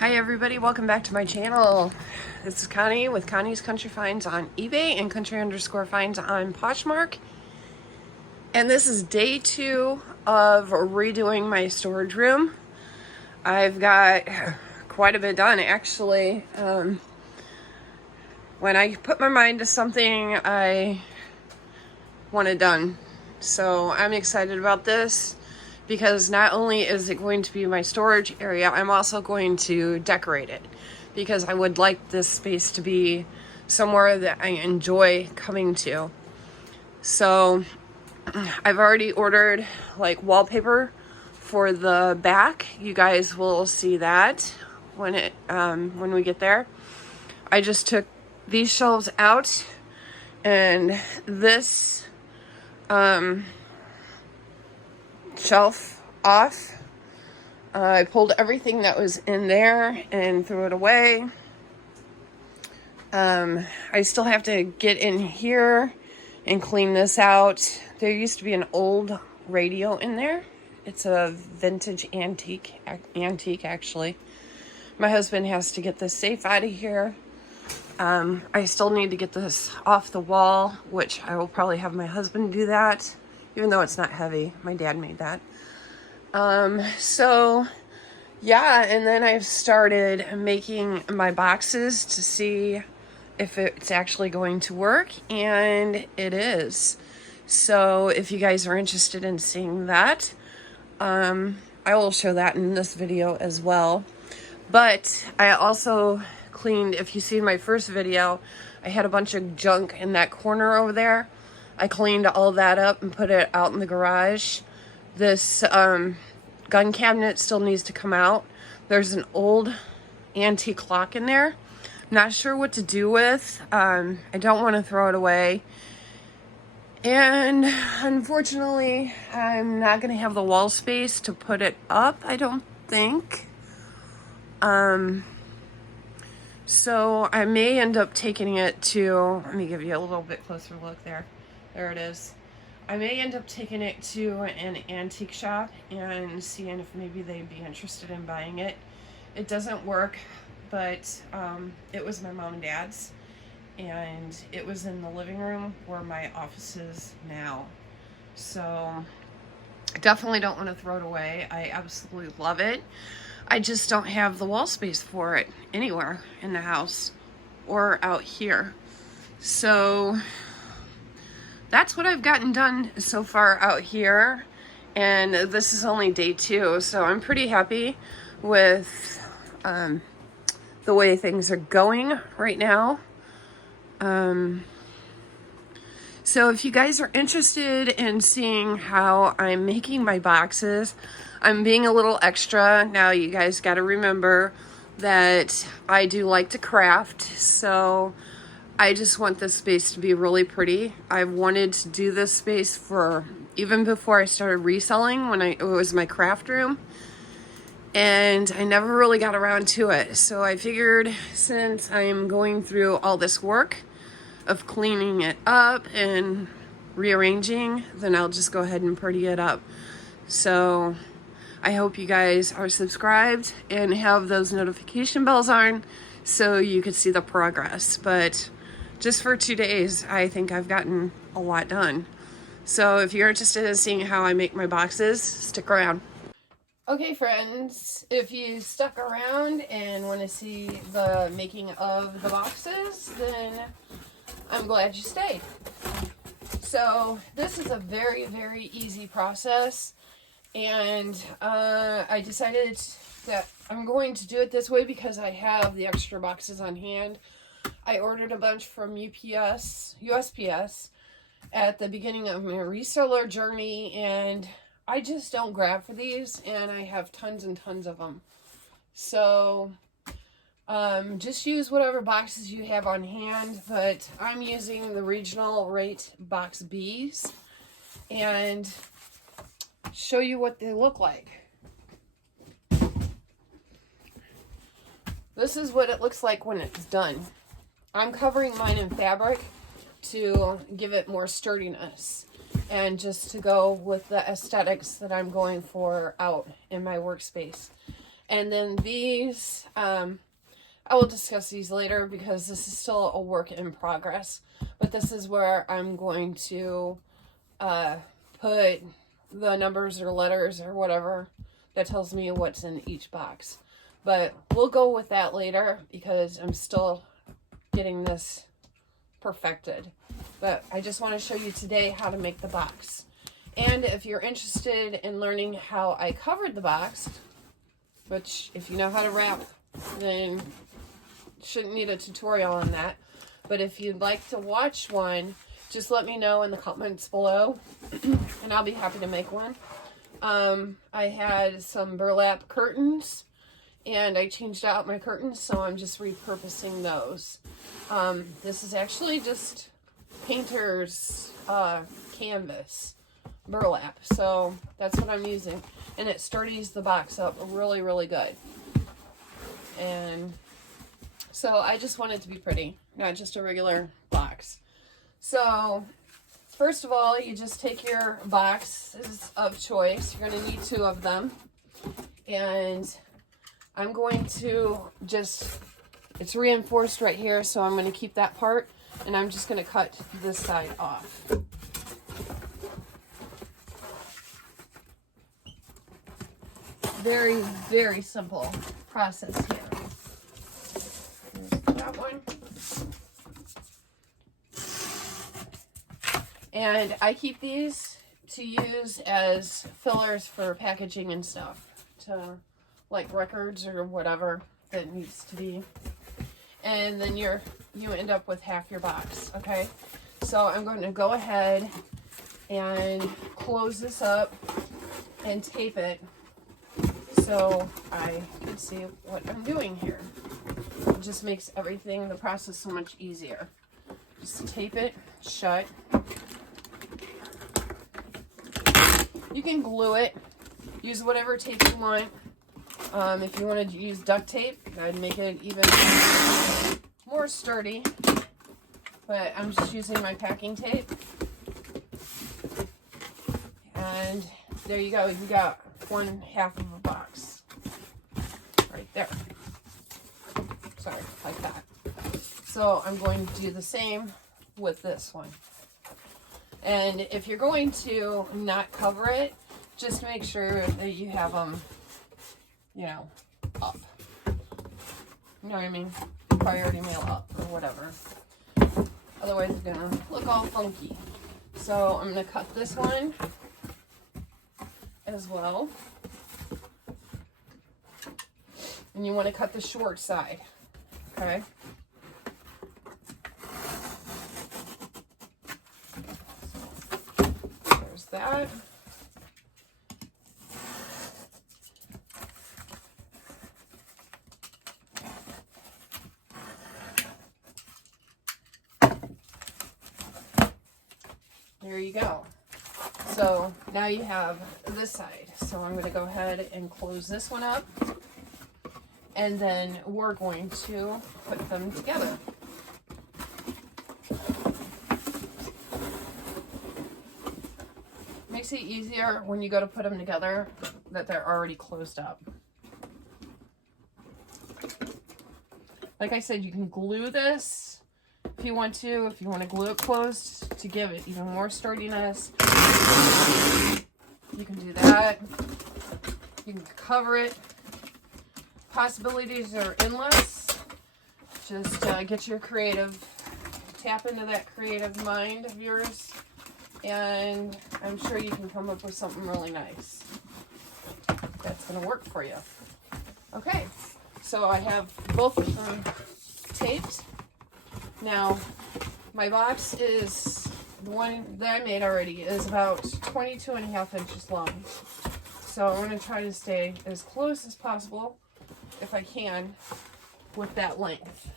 Hi everybody, welcome back to my channel. This is Connie with Connie's Country Finds on eBay and country_finds on Poshmark. And this is day 2 of redoing my storage room. I've got quite a bit done actually. When I put my mind to something, I want it done. So I'm excited about this because not only is it going to be my storage area, I'm also going to decorate it because I would like this space to be somewhere that I enjoy coming to. So I've already ordered like wallpaper for the back. You guys will see that when we get there. I just took these shelves out and this shelf off. I pulled everything that was in there and threw it away. I still have to get in here and clean this out. There used to be an old radio in there. It's a vintage antique actually. My husband has to get this safe out of here. I still need to get this off the wall, which I will probably have my husband do that, even though it's not heavy. My dad made that. So yeah, and then I've started making my boxes to see if it's actually going to work, and it is. So if you guys are interested in seeing that, I will show that in this video as well. But I also cleaned, if you see my first video, I had a bunch of junk in that corner over there. I cleaned all that up and put it out in the garage. This gun cabinet still needs to come out. There's an old antique clock in there. Not sure what to do with. I don't want to throw it away. And unfortunately, I'm not going to have the wall space to put it up, I don't think. So I may end up taking it to, let me give you a little bit closer look there. There it is. I may end up taking it to an antique shop and seeing if maybe they'd be interested in buying it. It doesn't work, but it was my mom and dad's, and it was in the living room where my office is now. So I definitely don't want to throw it away. I absolutely love it. I just don't have the wall space for it anywhere in the house or out here. So that's what I've gotten done so far out here. And this is only day 2, so I'm pretty happy with the way things are going right now. So if you guys are interested in seeing how I'm making my boxes, I'm being a little extra. Now you guys got to remember that I do like to craft, so I just want this space to be really pretty. I wanted to do this space for even before I started reselling, when it was my craft room, and I never really got around to it. So I figured, since I'm going through all this work of cleaning it up and rearranging, then I'll just go ahead and pretty it up. So I hope you guys are subscribed and have those notification bells on so you could see the progress. But just for 2 days, I think I've gotten a lot done. So if you're interested in seeing how I make my boxes, stick around. Okay, friends, if you stuck around and want to see the making of the boxes, then I'm glad you stayed. So this is a very, very easy process, and I decided that I'm going to do it this way because I have the extra boxes on hand. I ordered a bunch from USPS at the beginning of my reseller journey, and I just don't grab for these, and I have tons and tons of them. So just use whatever boxes you have on hand, but I'm using the Regional Rate Box Bs and show you what they look like. This is what it looks like when it's done. I'm covering mine in fabric to give it more sturdiness and just to go with the aesthetics that I'm going for out in my workspace. And then these, I will discuss these later because this is still a work in progress. But this is where I'm going to put the numbers or letters or whatever that tells me what's in each box. But we'll go with that later because I'm still getting this perfected. But I just want to show you today how to make the box. And if you're interested in learning how I covered the box, which if you know how to wrap, then shouldn't need a tutorial on that. But if you'd like to watch one, just let me know in the comments below and I'll be happy to make one. I had some burlap curtains and I changed out my curtains, so I'm just repurposing those. This is actually just painter's canvas burlap, so that's what I'm using, and it sturdies the box up really, really good. And so I just want it to be pretty, not just a regular box. So first of all, you just take your boxes of choice. You're going to need 2 of them, and I'm going to just, it's reinforced right here, so I'm going to keep that part, and I'm just going to cut this side off. Very, very simple process here. Here's that one. And I keep these to use as fillers for packaging and stuff, to like records or whatever that needs to be. And then you end up with half your box, okay? So I'm going to go ahead and close this up and tape it so I can see what I'm doing here. It just makes everything, the process, so much easier. Just tape it shut. You can glue it. Use whatever tape you want. If you wanted to use duct tape, I'd make it even more sturdy. But I'm just using my packing tape. And there you go. You got 1/2 of a box. Right there. Sorry, like that. So I'm going to do the same with this one. And if you're going to not cover it, just make sure that you have them, you know, up. You know what I mean? Priority mail up or whatever. Otherwise it's gonna look all funky. So I'm gonna cut this one as well. And you want to cut the short side, okay? There's that. There you go. So now you have this side. So I'm going to go ahead and close this one up. And then we're going to put them together. Makes it easier when you go to put them together that they're already closed up. Like I said, you can glue this if you want to. If you want to glue it closed to give it even more sturdiness, you can do that. You can cover it. Possibilities are endless. Just get your creative, tap into that creative mind of yours, and I'm sure you can come up with something really nice that's going to work for you. Okay, so I have both of them taped. Now, my box is, the one that I made already is about 22.5 inches long. So I'm going to try to stay as close as possible, if I can, with that length.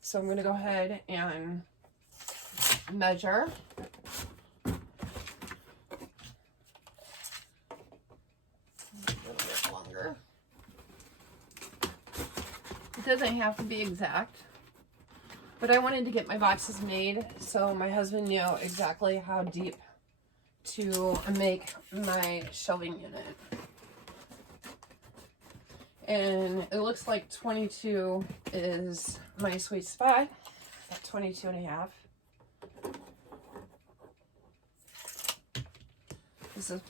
So I'm going to go ahead and measure. A little bit longer. It doesn't have to be exact, but I wanted to get my boxes made so my husband knew exactly how deep to make my shelving unit. And it looks like 22 is my sweet spot, at 22 and a half. This is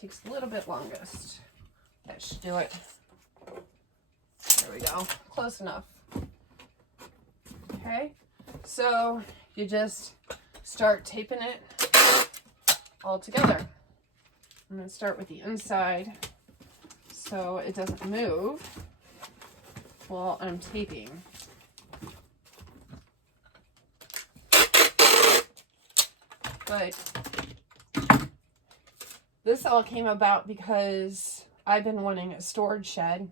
takes a little bit longest. That should do it. There we go. Close enough. Okay, so you just start taping it all together. I'm going to start with the inside so it doesn't move while I'm taping. But this all came about because I've been wanting a storage shed,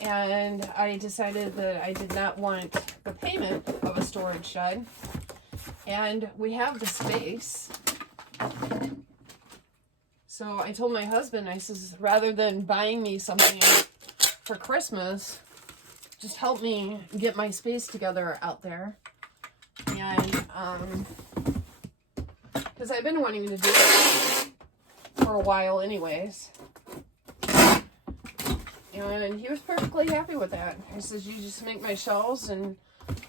and I decided that I did not want the payment of a storage shed, and we have the space. So I told my husband, I says, rather than buying me something for Christmas, just help me get my space together out there. And because I've been wanting to do it for a while anyways. And he was perfectly happy with that. He says, you just make my shelves and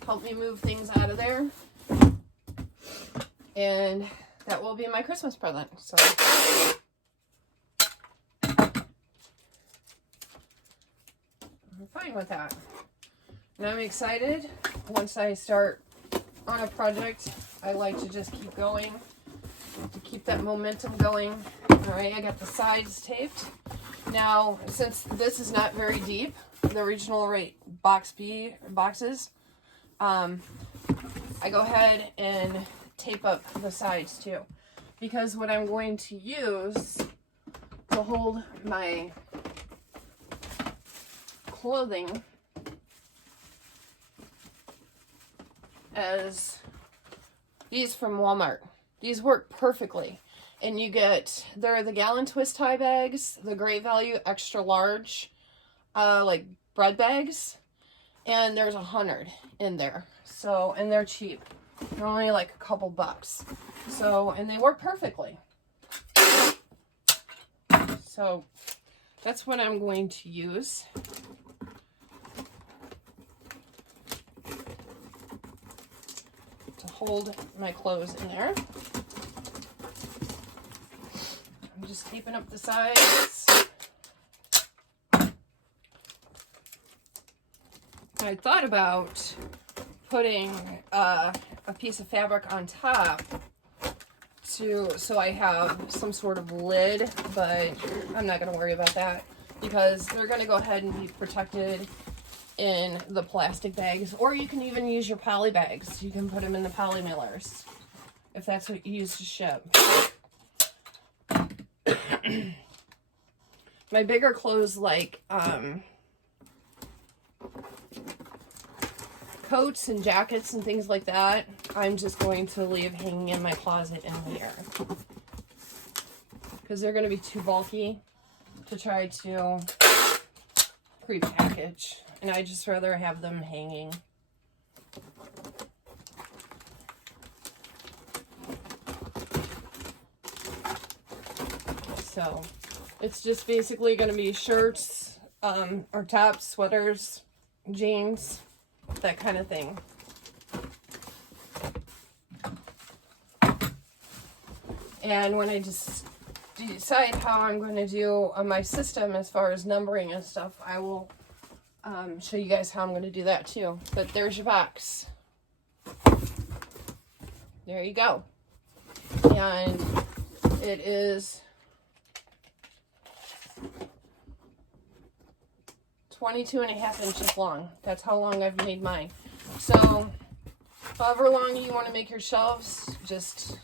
help me move things out of there. And that will be my Christmas present. So I'm fine with that. And I'm excited. Once I start on a project, I like to just keep going, to keep that momentum going. All right, I got the sides taped. Now, since this is not very deep, the Regional Rate boxes, I go ahead and tape up the sides too, because what I'm going to use to hold my clothing as these from Walmart. These work perfectly. And you get, they're the gallon twist tie bags, the Great Value extra large, like bread bags. And there's 100 in there. So, and they're cheap. They're only like a couple bucks. So, and they work perfectly. So, that's what I'm going to use. To hold my clothes in there. I'm just taping up the sides. I thought about putting a piece of fabric on top so I have some sort of lid, but I'm not going to worry about that because they're going to go ahead and be protected in the plastic bags, or you can even use your poly bags. You can put them in the poly mailers if that's what you use to ship. My bigger clothes like coats and jackets and things like that, I'm just going to leave hanging in my closet in here because they're going to be too bulky to try to pre-package, and I just rather have them hanging. So it's just basically going to be shirts or tops, sweaters, jeans, that kind of thing. And when I just decide how I'm going to do my system as far as numbering and stuff, I will show you guys how I'm going to do that too. But there's your box. There you go. And it is 22.5 inches long. That's how long I've made mine. So however long you want to make your shelves, just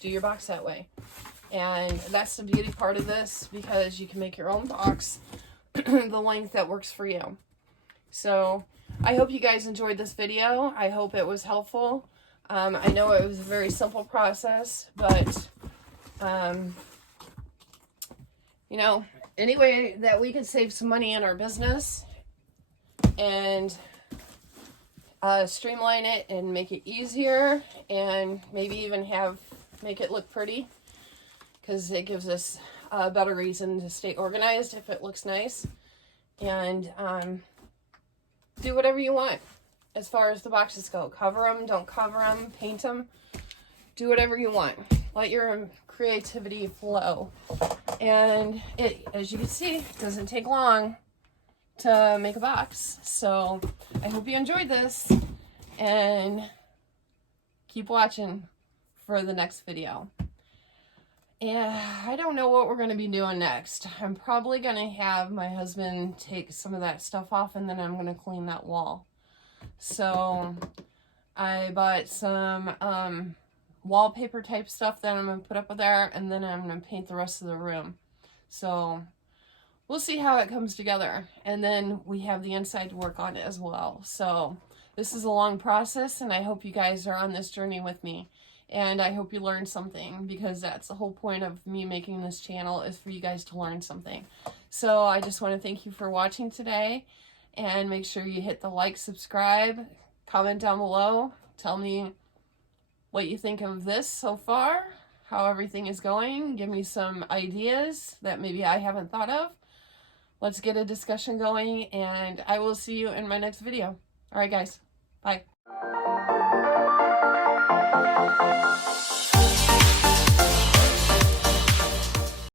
do your box that way. And that's the beauty part of this, because you can make your own box the length that works for you. So I hope you guys enjoyed this video. I hope it was helpful. I know it was a very simple process, but you know, any way that we can save some money in our business and streamline it and make it easier, and maybe even make it look pretty, because it gives us a better reason to stay organized if it looks nice. and do whatever you want as far as the boxes go. Cover them, don't cover them, paint them, do whatever you want. Let your creativity flow. And it, as you can see, doesn't take long to make a box. So I hope you enjoyed this, and keep watching for the next video. And I don't know what we're going to be doing next. I'm probably going to have my husband take some of that stuff off, and then I'm going to clean that wall. So I bought some wallpaper type stuff that I'm going to put up there, and then I'm going to paint the rest of the room. So we'll see how it comes together. And then we have the inside to work on as well. So this is a long process, and I hope you guys are on this journey with me. And I hope you learned something, because that's the whole point of me making this channel, is for you guys to learn something. So I just want to thank you for watching today, and make sure you hit the like, subscribe, comment down below. Tell me what you think of this so far, how everything is going. Give me some ideas that maybe I haven't thought of. Let's get a discussion going, and I will see you in my next video. All right, guys. Bye.